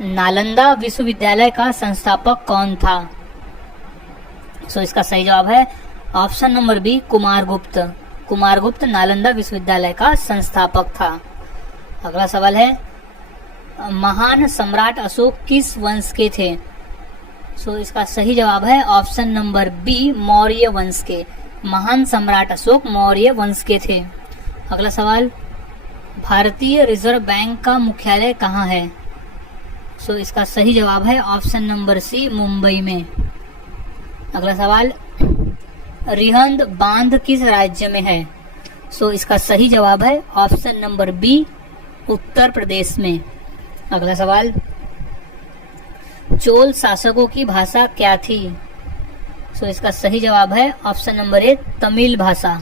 नालंदा विश्वविद्यालय का संस्थापक कौन था? सो इसका सही जवाब है option number B, Kumaragupta. Kumaragupta Nalanda विश्वविद्यालय का संस्थापक था। अगला सवाल है, महान सम्राट अशोक किस वंश के थे? सो इसका सही जवाब है ऑप्शन नंबर बी, मौर्य वंश के। महान सम्राट अशोक मौर्य वंश के थे। अगला सवाल, भारतीय रिजर्व बैंक का मुख्यालय कहाँ है? सो इसका सही जवाब है ऑप्शन नंबर सी, मुंबई में। अगला सवाल, रिहंद बांध किस राज्य में है? सो इसका सही जवाब है option number B, Uttar Pradesh में। अगला सवाल, चोल शासकों की भाषा क्या थी? सो इसका सही जवाब है ऑप्शन नंबर ए, तमिल भाषा।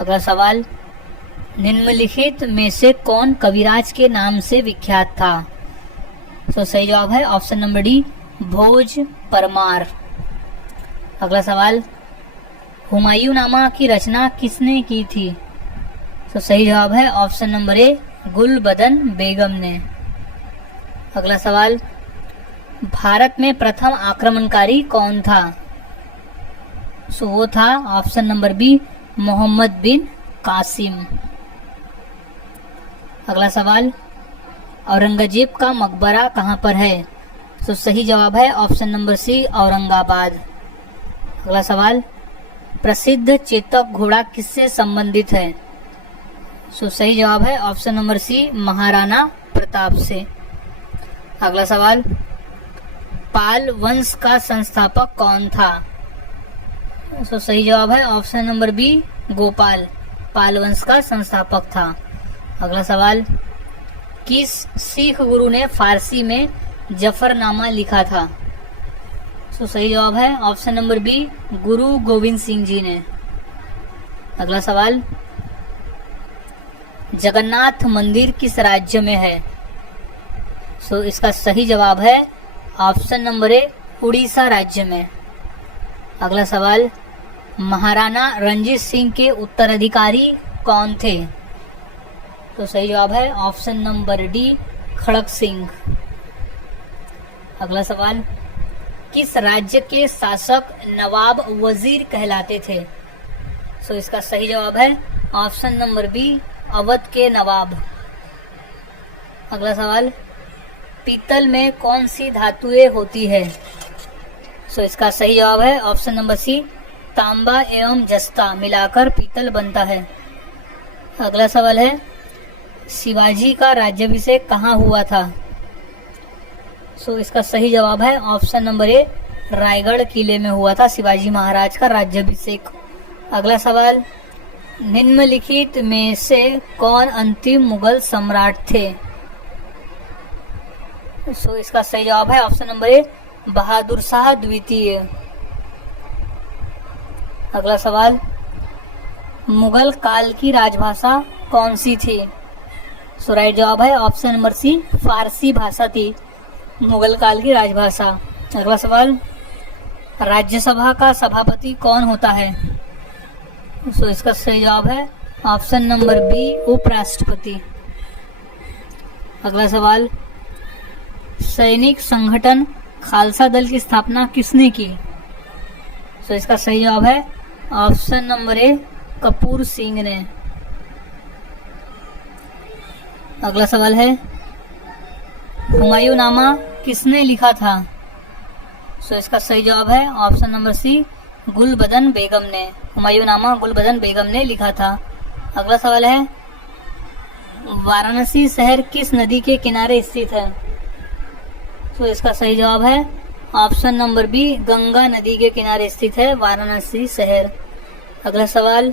अगला सवाल, निम्नलिखित में से कौन कविराज के नाम से विख्यात था? तो सही जवाब है ऑप्शन नंबर डी, भोज परमार। अगला सवाल, हुमायूंनामा की रचना किसने की थी? तो सही जवाब है ऑप्शन नंबर ए, गुलबदन बेगम ने। अगला सवाल, भारत में प्रथम आक्रमणकारी कौन था? सो वो था ऑप्शन नंबर बी, मोहम्मद बिन कासिम। अगला सवाल, औरंगजेब का मकबरा कहाँ पर है? तो सही जवाब है ऑप्शन नंबर सी, औरंगाबाद। अगला सवाल, प्रसिद्ध चेतक घोड़ा किससे संबंधित है? सो सही जवाब है option number C, Maharana Pratap से। अगला सवाल, पाल वंश का संस्थापक कौन था? सो सही जवाब है ऑप्शन नंबर बी, गोपाल। पाल वंश का संस्थापक था। अगला सवाल, किस सिख गुरु ने फारसी में जफरनामा लिखा था? सो सही जवाब है ऑप्शन नंबर बी, गुरु गोविंद सिंह जी ने। अगला सवाल, जगन्नाथ मंदिर किस राज्य में है? सो इसका सही जवाब है ऑप्शन नंबर ए, उड़ीसा राज्य में। अगला सवाल, महाराणा रणजीत सिंह के उत्तराधिकारी कौन थे? तो सही जवाब है ऑप्शन नंबर डी, खड़क सिंह। अगला सवाल, किस राज्य के शासक नवाब वजीर कहलाते थे? सो इसका सही जवाब है ऑप्शन नंबर बी, अवध के नवाब। अगला सवाल, पीतल में कौन सी धातुएं होती है? सो इसका सही जवाब है ऑप्शन नंबर सी, तांबा एवं जस्ता मिलाकर पीतल बनता है। अगला सवाल है, शिवाजी का राज्याभिषेक कहाँ हुआ था? सो इसका सही जवाब है ऑप्शन नंबर ए, रायगढ़ किले में हुआ था शिवाजी महाराज का राज्याभिषेक। अगला सवाल, निम्नलिखित में से कौन अंतिम मुगल सम्राट थे? सो इसका सही जवाब है option number A, Bahadur Shah द्वितीय। अगला सवाल, मुगल काल की राजभाषा कौन सी थी? सो राइट जवाब है ऑप्शन नंबर सी, फारसी भाषा थी मुगल काल की राजभाषा। अगला सवाल, राज्यसभा का सभापति कौन होता है? सो इसका सही जवाब है ऑप्शन नंबर बी, उपराष्ट्रपति। अगला सवाल, सैनिक संगठन खालसा दल की स्थापना किसने की? सो इसका सही जवाब है option number A, Kapoor Singh ने। अगला सवाल है, हुमायूंनामा किसने लिखा था? सो इसका सही जवाब है ऑप्शन नंबर सी, गुलबदन बेगम ने। हुमायूंनामा गुलबदन बेगम ने लिखा था। अगला सवाल है, वाराणसी शहर किस नदी के किनारे स्थित है? तो इसका सही जवाब है ऑप्शन नंबर बी, गंगा नदी के किनारे स्थित है वाराणसी शहर। अगला सवाल,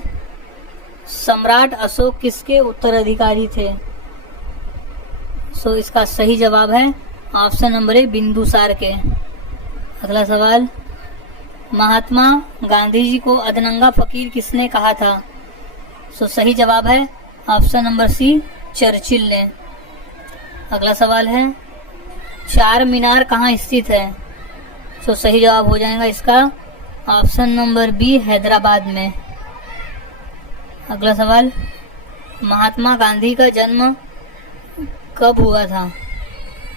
सम्राट अशोक किसके उत्तराधिकारी थे? सो इसका सही जवाब है ऑप्शन नंबर ए, बिंदुसार के। अगला सवाल, महात्मा गांधी जी को अधनंगा फकीर किसने कहा था? सो सही जवाब है ऑप्शन नंबर सी, चर्चिल ने। अगला सवाल है, चार मीनार कहाँ स्थित है? सो सही जवाब हो जाएगा इसका ऑप्शन नंबर बी, हैदराबाद में। अगला सवाल, महात्मा गांधी का जन्म कब हुआ था?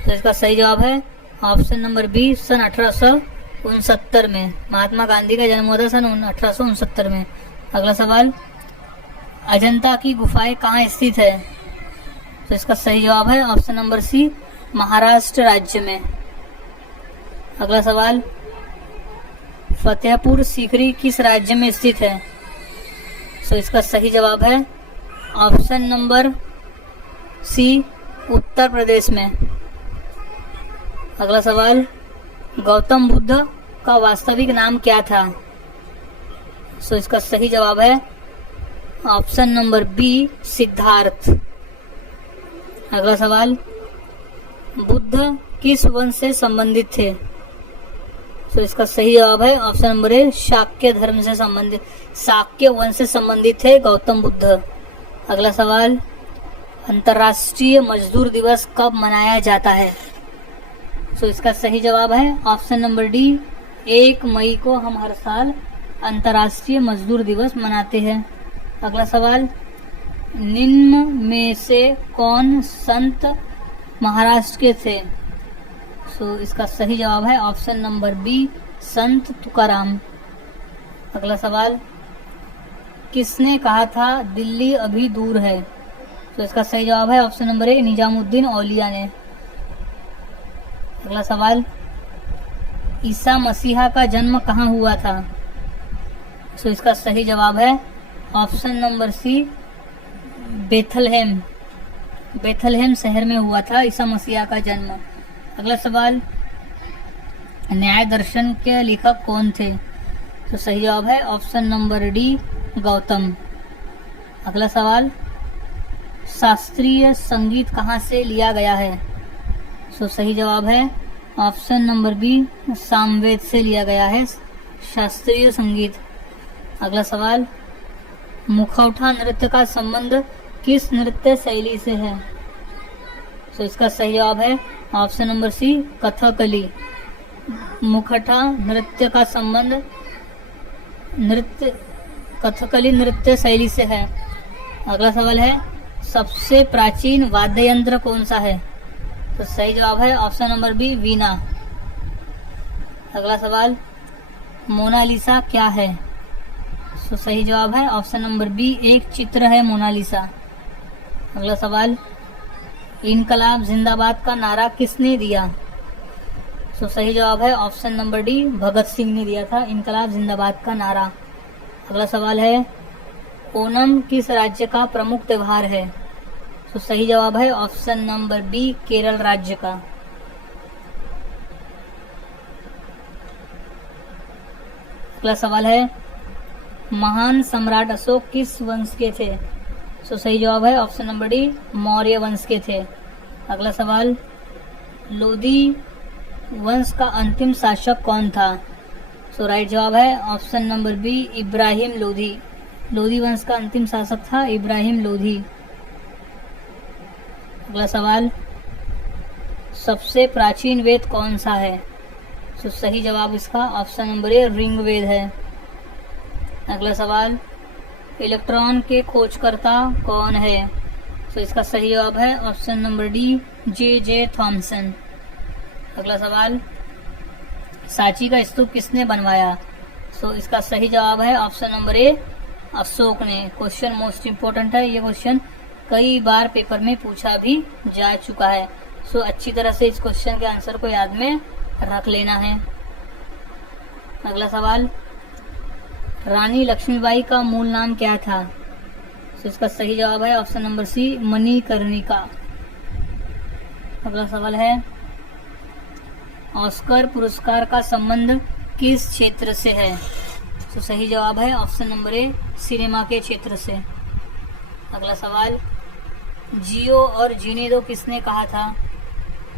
तो इसका सही जवाब है ऑप्शन नंबर बी, सन 1869 में। महात्मा गांधी का जन्म हुआ था सन 1869 में। अगला सवाल, अजंता की गुफाएं कहाँ स्थित है? तो इसका सही जवाब है ऑप्शन नंबर सी, महाराष्ट्र राज्य में। अगला सवाल, फतेहपुर सीकरी किस राज्य में स्थित है? तो इसका सही जवाब है ऑप्शन नंबर सी, उत्तर प्रदेश में। अगला सवाल, गौतम बुद्ध का वास्तविक नाम क्या था? तो इसका सही जवाब है ऑप्शन नंबर बी, सिद्धार्थ। अगला सवाल, बुद्ध किस वंश से संबंधित थे? तो इसका सही जवाब है ऑप्शन नंबर ए, शाक्य धर्म से संबंधित, शाक्य वंश से संबंधित थे गौतम बुद्ध। अगला सवाल, अंतर्राष्ट्रीय मजदूर दिवस कब मनाया जाता है? तो इसका सही जवाब है ऑप्शन नंबर डी, 1 मई को हम हर साल अंतर्राष्ट्रीय मजदूर दिवस मनाते हैं। अगला सवाल, निम्न में से कौन संत महाराष्ट्र के थे? तो इसका सही जवाब है ऑप्शन नंबर बी, संत तुकाराम। अगला सवाल, किसने कहा था दिल्ली अभी दूर है? तो इसका सही जवाब है ऑप्शन नंबर ए, निजामुद्दीन औलिया ने। अगला सवाल, ईसा मसीहा का जन्म कहाँ हुआ था? तो इसका सही जवाब है option number C, Bethlehem. Bethlehem शहर में हुआ था ईसा मसीहा का जन्म। अगला सवाल, न्याय दर्शन के लेखक कौन थे? तो सही जवाब है ऑप्शन नंबर डी, गौतम। अगला सवाल, शास्त्रीय संगीत कहाँ से लिया गया है? तो सही जवाब है ऑप्शन नंबर बी, सामवेद से लिया गया है शास्त्रीय संगीत। अगला सवाल, मुखौटा नृत्य का संबंध किस नृत्य शैली से है? तो इसका सही जवाब है ऑप्शन नंबर सी, कथकली। मुखौटा नृत्य का संबंध कथकली नृत्य शैली से है। अगला सवाल है, सबसे प्राचीन वाद्य यंत्र कौन सा है? तो सही जवाब है ऑप्शन नंबर बी, वीणा। अगला सवाल, मोनालिसा क्या है? तो सही जवाब है ऑप्शन नंबर बी, एक चित्र है मोनालिसा। अगला सवाल, इनकलाब जिंदाबाद का नारा किसने दिया? तो सही जवाब है option number D, Bhagat Singh ने दिया था इनकलाब जिंदाबाद का नारा। अगला सवाल है, ओणम किस राज्य का प्रमुख त्योहार है? तो सही जवाब है ऑप्शन नंबर बी, केरल राज्य का। अगला सवाल है, महान सम्राट अशोक किस वंश के थे? तो सही जवाब है ऑप्शन नंबर डी, मौर्य वंश के थे। अगला सवाल, लोधी वंश का अंतिम शासक कौन था? तो राइट जवाब है option number B, Ibrahim Lodhi. Lodhi वंश का अंतिम शासक था इब्राहिम लोधी। अगला सवाल, सबसे प्राचीन वेद कौन सा है? तो सही जवाब इसका ऑप्शन नंबर ए, ऋग्वेद है। अगला सवाल, इलेक्ट्रॉन के खोजकर्ता कौन है? तो इसका सही जवाब है option number D, J Thomson. अगला सवाल, सांची का स्तूप किसने बनवाया? तो इसका सही जवाब है ऑप्शन नंबर ए, अशोक ने। क्वेश्चन मोस्ट इम्पोर्टेंट है, ये क्वेश्चन कई बार पेपर में पूछा भी जा चुका है। सो अच्छी तरह से इस क्वेश्चन के आंसर को याद में रख लेना है। अगला सवाल, रानी लक्ष्मीबाई का मूल नाम क्या था? तो इसका सही जवाब है ऑप्शन नंबर सी, मणिकर्णिका। अगला सवाल है, ऑस्कर पुरस्कार का संबंध किस क्षेत्र से है? तो सही जवाब है ऑप्शन नंबर ए, सिनेमा के क्षेत्र से। अगला सवाल, जियो और जीने दो किसने कहा था?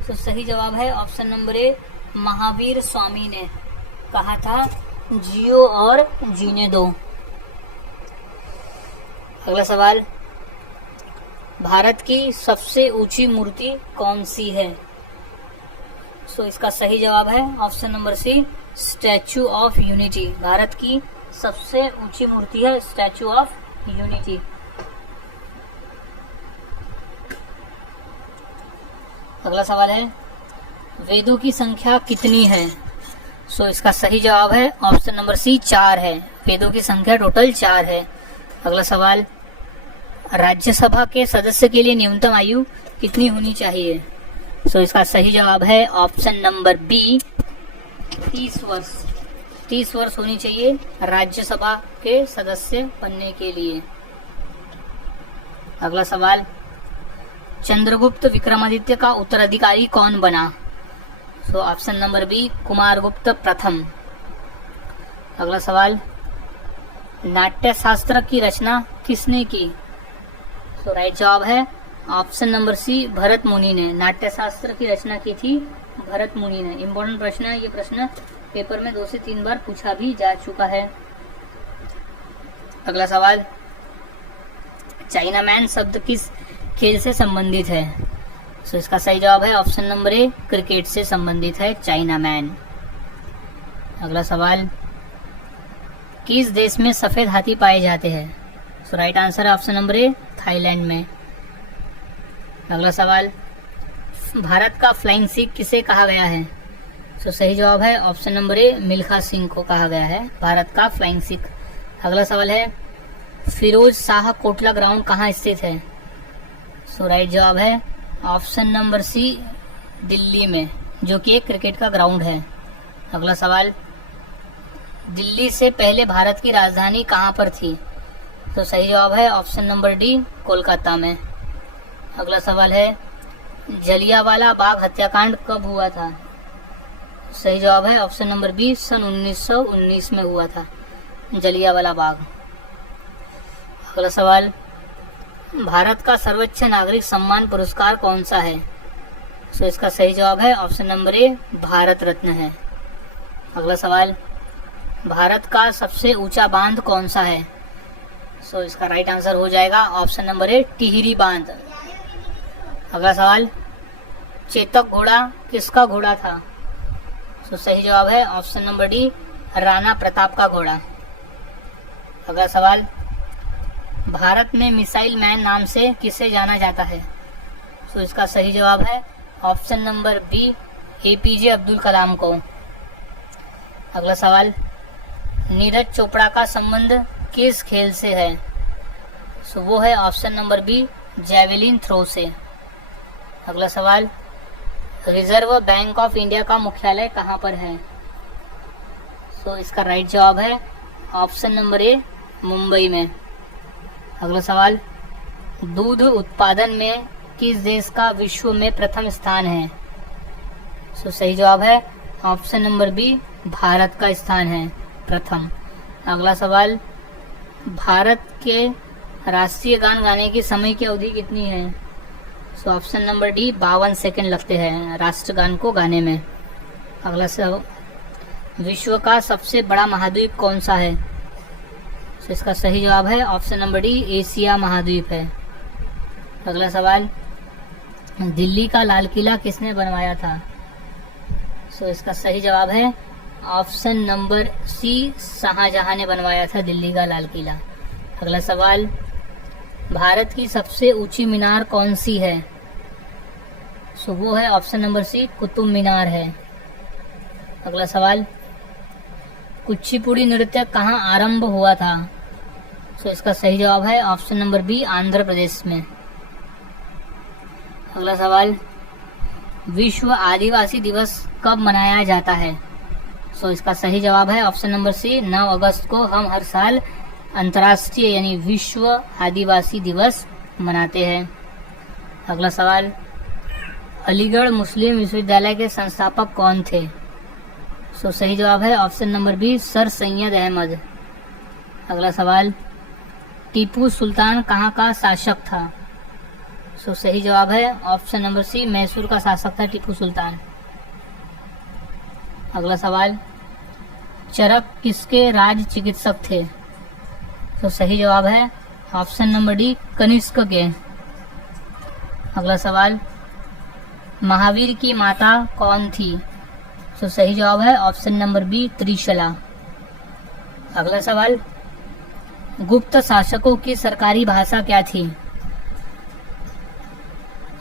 तो सही जवाब है option number A, Mahavir Swami ने कहा था जियो और जीने दो। अगला सवाल, भारत की सबसे ऊंची मूर्ति कौन सी है? सो इसका सही जवाब है option number C, statue of unity. Bharat की सबसे ऊंची मूर्ति है स्टैचू ऑफ यूनिटी। अगला सवाल है, वेदों की संख्या कितनी है? सो इसका सही जवाब है ऑप्शन नंबर सी 4 है। वेदों की संख्या टोटल 4 है। अगला सवाल, राज्यसभा के सदस्य के लिए न्यूनतम आयु कितनी होनी चाहिए? सो इसका सही जवाब है ऑप्शन नंबर बी 30 वर्ष। 30 वर्ष होनी चाहिए राज्यसभा के सदस्य बनने के लिए। अगला सवाल, चंद्रगुप्त विक्रमादित्य का उत्तराधिकारी कौन बना? So option number B Kumaragupta प्रथम। अगला सवाल, नाट्य शास्त्र की रचना किसने की? सो राइट जवाब है ऑप्शन नंबर सी भरत मुनि ने। नाट्य शास्त्र की रचना की थी भरत मुनि ने। इंपॉर्टेंट प्रश्न है, ये प्रश्न पेपर में 2 से 3 बार पूछा भी जा चुका है। अगला सवाल, चाइना मैन शब्द किस खेल से संबंधित है? सो इसका सही जवाब है ऑप्शन नंबर ए क्रिकेट से संबंधित है चाइना मैन। अगला सवाल, किस देश में सफेद हाथी पाए जाते हैं? सो राइट आंसर है ऑप्शन नंबर ए थाईलैंड में। अगला सवाल, भारत का फ्लाइंग सिख किसे कहा गया है? सो सही जवाब है option number A Milkha Singh को कहा गया है भारत का फ्लाइंग सिख। अगला सवाल है, फिरोज शाह कोटला ग्राउंड कहाँ स्थित है? सो राइट जवाब है ऑप्शन नंबर सी दिल्ली में, जो कि एक क्रिकेट का ग्राउंड है। अगला सवाल, दिल्ली से पहले भारत की राजधानी कहाँ पर थी? तो सही जवाब है ऑप्शन नंबर डी कोलकाता में। अगला सवाल है, जलियांवाला बाग हत्याकांड कब हुआ था? सही जवाब है ऑप्शन नंबर बी सन 1919 में हुआ था जलियांवाला बाग। अगला सवाल, भारत का सर्वोच्च नागरिक सम्मान पुरस्कार कौन सा है? सो इसका सही जवाब है option number A Bharat Ratna है। अगला सवाल, भारत का सबसे ऊंचा बांध कौन सा है? सो इसका राइट आंसर हो जाएगा ऑप्शन नंबर ए टिहरी बांध। अगला सवाल, चेतक घोड़ा किसका घोड़ा था? सो सही जवाब है option number D Rana Pratap का घोड़ा। अगला सवाल, भारत में मिसाइल मैन नाम से किसे जाना जाता है? सो इसका सही जवाब है option number B APJ Abdul Kalam को। अगला सवाल, नीरज चोपड़ा का संबंध किस खेल से है? सो वो है option number B javelin throw से। अगला सवाल, रिजर्व बैंक ऑफ इंडिया का मुख्यालय कहाँ पर है? सो इसका राइट जवाब है ऑप्शन नंबर ए मुंबई में। अगला सवाल, दूध उत्पादन में किस देश का विश्व में प्रथम स्थान है? सो सही जवाब है ऑप्शन नंबर बी भारत का स्थान है प्रथम। अगला सवाल, भारत के राष्ट्रीय गान गाने की समय की अवधि कितनी है? सो ऑप्शन नंबर डी 52 सेकंड लगते हैं राष्ट्रगान को गाने में। अगला सवाल, विश्व का सबसे बड़ा महाद्वीप कौन सा है? तो इसका सही जवाब है ऑप्शन नंबर डी एशिया महाद्वीप है। अगला सवाल, दिल्ली का लाल किला किसने बनवाया था? सो इसका सही जवाब है ऑप्शन नंबर सी शाहजहां ने बनवाया था दिल्ली का लाल किला। अगला सवाल, भारत की सबसे ऊंची मीनार कौन सी है? सो वो है ऑप्शन नंबर सी कुतुब मीनार है। अगला सवाल, कुचिपुड़ी नृत्य कहाँ आरंभ हुआ था? सो इसका सही जवाब है option number B Andhra Pradesh में। अगला सवाल, विश्व आदिवासी दिवस कब मनाया जाता है? सो इसका सही जवाब है ऑप्शन नंबर सी 9 अगस्त को हम हर साल अंतर्राष्ट्रीय यानी विश्व आदिवासी दिवस मनाते हैं। अगला सवाल, अलीगढ़ मुस्लिम विश्वविद्यालय के संस्थापक कौन थे? सो सही जवाब है option number B sir Syed Ahmad. अगला सवाल, टीपू सुल्तान कहाँ का शासक था? सो सही जवाब है ऑप्शन नंबर सी मैसूर का शासक था टीपू सुल्तान। अगला सवाल, चरक किसके राज चिकित्सक थे? तो सही जवाब है ऑप्शन नंबर डी कनिष्क के। अगला सवाल, महावीर की माता कौन थी? तो सही जवाब है ऑप्शन नंबर बी त्रिशला। अगला सवाल, गुप्त शासकों की सरकारी भाषा क्या थी?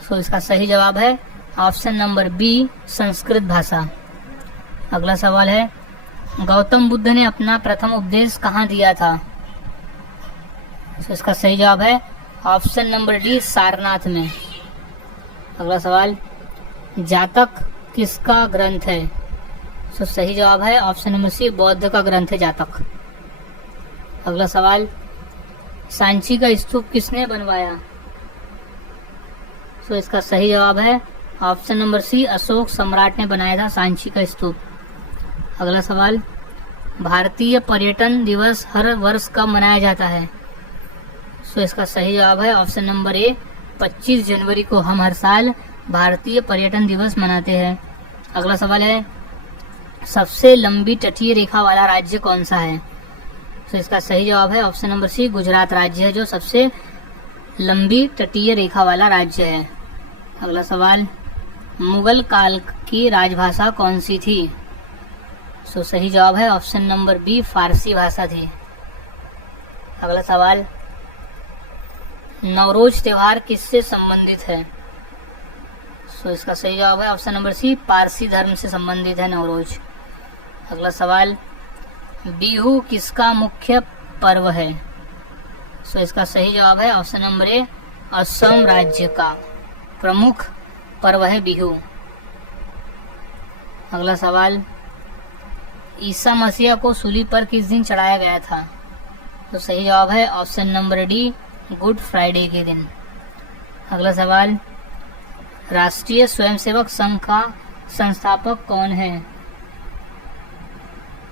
तो इसका सही जवाब है ऑप्शन नंबर बी संस्कृत भाषा। अगला सवाल है, गौतम बुद्ध ने अपना प्रथम उपदेश कहाँ दिया था? तो इसका सही जवाब है ऑप्शन नंबर डी सारनाथ में। अगला सवाल, जातक किसका ग्रंथ है? तो सही जवाब है ऑप्शन नंबर सी बौद्ध का ग्रंथ है जातक। अगला सवाल, सांची का स्तूप किसने बनवाया? तो इसका सही जवाब है ऑप्शन नंबर सी अशोक सम्राट ने बनाया था सांची का स्तूप। अगला सवाल, भारतीय पर्यटन दिवस हर वर्ष कब मनाया जाता है? तो इसका सही जवाब है ऑप्शन नंबर ए 25 जनवरी को हम हर साल भारतीय पर्यटन दिवस मनाते हैं। अगला सवाल है, सबसे लंबी तटीय रेखा वाला राज्य कौन सा है? तो इसका सही जवाब है ऑप्शन नंबर सी गुजरात राज्य है जो सबसे लंबी तटीय रेखा वाला राज्य है। अगला सवाल, मुगल काल की राजभाषा कौन सी थी? तो सही जवाब है ऑप्शन नंबर बी फारसी भाषा थी। अगला सवाल, नवरोज त्योहार किससे संबंधित है? तो इसका सही जवाब है ऑप्शन नंबर सी पारसी धर्म से संबंधित है नवरोज। अगला सवाल, बिहू किसका मुख्य पर्व है? तो इसका सही जवाब है ऑप्शन नंबर ए असम राज्य का प्रमुख पर्व है बिहू। अगला सवाल, ईसा मसीह को सूली पर किस दिन चढ़ाया गया था? तो सही जवाब है option number D good Friday के दिन। अगला सवाल, राष्ट्रीय स्वयंसेवक संघ का संस्थापक कौन है?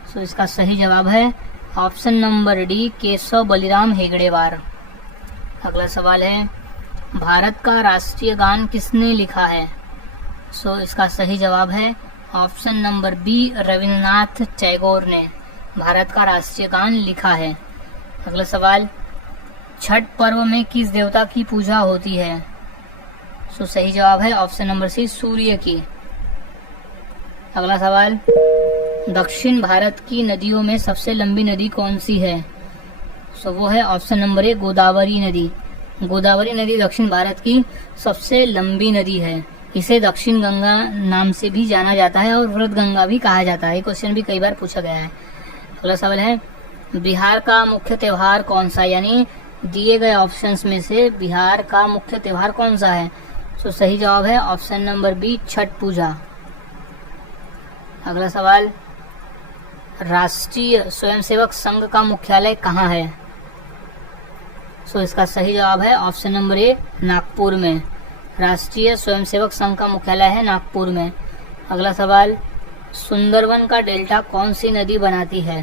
तो इसका सही जवाब है option number D Keshav Baliram हेगड़ेवार। अगला सवाल है, भारत का राष्ट्रीय गान किसने लिखा है? सो इसका सही जवाब है option number B Rabindranath Tagore ने भारत का राष्ट्रीय गान लिखा है। अगला सवाल, छठ पर्व में किस देवता की पूजा होती है? सो सही जवाब है ऑप्शन नंबर सी सूर्य की। अगला सवाल, दक्षिण भारत की नदियों में सबसे लंबी नदी कौन सी है? सो वो है ऑप्शन नंबर ए गोदावरी नदी। गोदावरी नदी दक्षिण भारत की सबसे लंबी नदी है। इसे दक्षिण गंगा नाम से भी जाना जाता है और वृद्ध गंगा भी कहा जाता है। क्वेश्चन भी कई बार पूछा गया है। अगला सवाल है, बिहार का मुख्य त्योहार कौन सा? यानी दिए गए ऑप्शंस में से बिहार का मुख्य त्योहार कौन सा है? तो सही जवाब है ऑप्शन नंबर बी छठ पूजा। अगला सवाल, राष्ट्रीय स्वयंसेवक संघ का मुख्यालय कहाँ है? सो इसका सही जवाब है ऑप्शन नंबर ए नागपुर में। राष्ट्रीय स्वयंसेवक संघ का मुख्यालय है नागपुर में। अगला सवाल, सुंदरवन का डेल्टा कौन सी नदी बनाती है?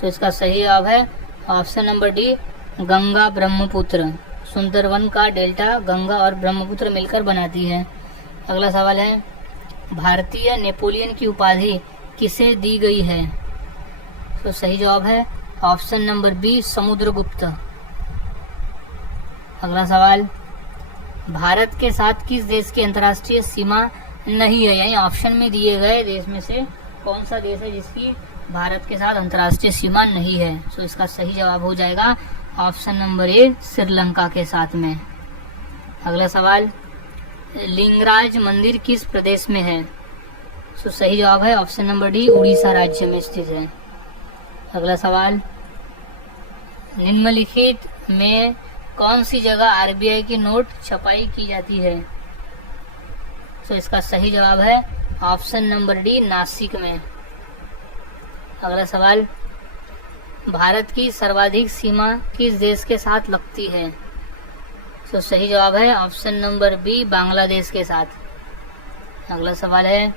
तो इसका सही जवाब है option number D Ganga Brahmaputra. Sundarban का डेल्टा गंगा और ब्रह्मपुत्र मिलकर बनाती है। अगला सवाल है, भारतीय नेपोलियन की उपाधि किसे दी गई है? तो सही जवाब है ऑप्शन नंबर बी समुद्रगुप्त। अगला सवाल, भारत के साथ किस देश की अंतर्राष्ट्रीय सीमा नहीं है? यानी ऑप्शन में दिए गए देश में से कौन सा देश है जिसकी भारत के साथ अंतर्राष्ट्रीय सीमा नहीं है? तो इसका सही जवाब हो जाएगा ऑप्शन नंबर ए श्रीलंका के साथ में। अगला सवाल, लिंगराज मंदिर किस प्रदेश में है? तो सही जवाब है ऑप्शन नंबर डी उड़ीसा राज्य में स्थित है। अगला सवाल, निम्नलिखित में कौन सी जगह आरबीआई की नोट छपाई की जाती है? तो इसका सही जवाब है ऑप्शन नंबर डी नासिक में। अगला सवाल, भारत की सर्वाधिक सीमा किस देश के साथ लगती है? तो सही जवाब है ऑप्शन नंबर बी बांग्लादेश के साथ। अगला सवाल है,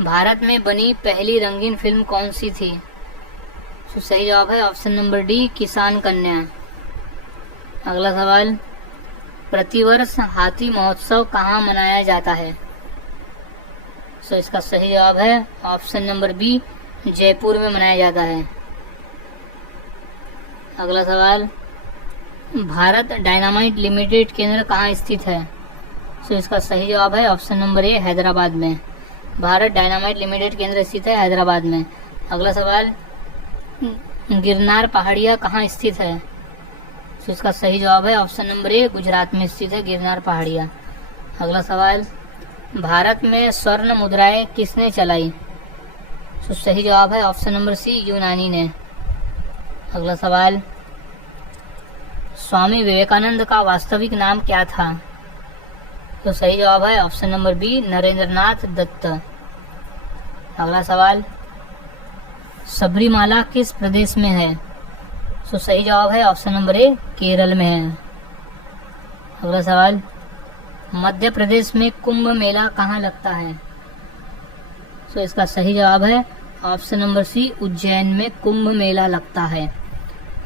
भारत में बनी पहली रंगीन फिल्म कौन सी थी? तो सही जवाब है ऑप्शन नंबर डी किसान कन्या। अगला सवाल, प्रतिवर्ष हाथी महोत्सव कहाँ मनाया जाता है? तो इसका सही जवाब है ऑप्शन नंबर बी जयपुर में मनाया जाता है। अगला सवाल, भारत डायनामाइट लिमिटेड केंद्र कहाँ स्थित है? तो इसका सही जवाब है ऑप्शन नंबर ए हैदराबाद में। भारत डायनामाइट लिमिटेड केंद्र स्थित है हैदराबाद में। अगला सवाल, गिरनार पहाड़ियाँ कहाँ स्थित है? तो इसका सही जवाब है ऑप्शन नंबर ए गुजरात में स्थित है गिरनार पहाड़ियाँ। अगला सवाल, भारत में स्वर्ण मुद्राएं किसने चलाई? तो सही जवाब है ऑप्शन नंबर सी, यूनानी ने। अगला सवाल, स्वामी विवेकानंद का वास्तविक नाम क्या था? तो सही जवाब है option number B, Narendranath Datta. अगला सवाल, सबरीमाला किस प्रदेश में है? तो सही जवाब है ऑप्शन नंबर ए, केरल में है। अगला सवाल, मध्य प्रदेश में कुंभ मेला कहाँ लगता है? तो इसका सही जवाब है ऑप्शन नंबर सी, उज्जैन में कुंभ मेला लगता है।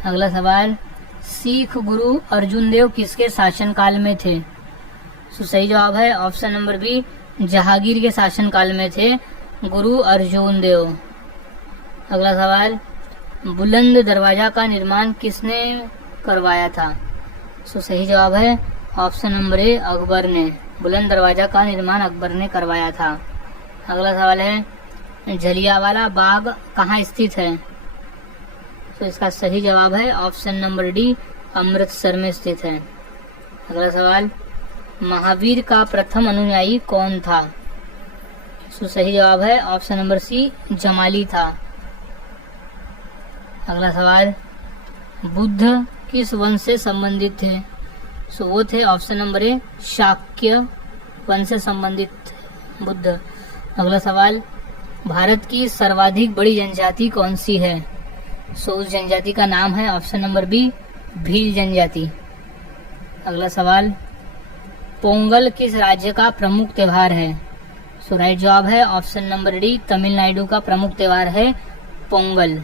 अगला सवाल, सिख गुरु अर्जुन देव किसके शासनकाल में थे? तो सही जवाब है ऑप्शन नंबर बी, जहांगीर के शासनकाल में थे गुरु अर्जुन देव। अगला सवाल, बुलंद दरवाजा का निर्माण किसने करवाया था? तो सही जवाब है ऑप्शन नंबर ए, अकबर ने। बुलंद दरवाजा का निर्माण अकबर ने करवाया था। अगला सवाल है, जलियांवाला बाग कहाँ स्थित है? तो इसका सही जवाब है ऑप्शन नंबर डी, अमृतसर में स्थित है। अगला सवाल, महावीर का प्रथम अनुयायी कौन था? तो सही जवाब है ऑप्शन नंबर सी, जमाली था। अगला सवाल, बुद्ध किस वंश से संबंधित थे? तो वो थे ऑप्शन नंबर ए, शाक्य वंश से संबंधित बुद्ध। अगला सवाल, भारत की सर्वाधिक बड़ी जनजाति कौन सी है? सो उस जनजाति का नाम है ऑप्शन नंबर बी, भील जनजाति। अगला सवाल, पोंगल किस राज्य का प्रमुख त्योहार है? सो राइट जवाब है ऑप्शन नंबर डी, तमिलनाडु का प्रमुख त्योहार है पोंगल।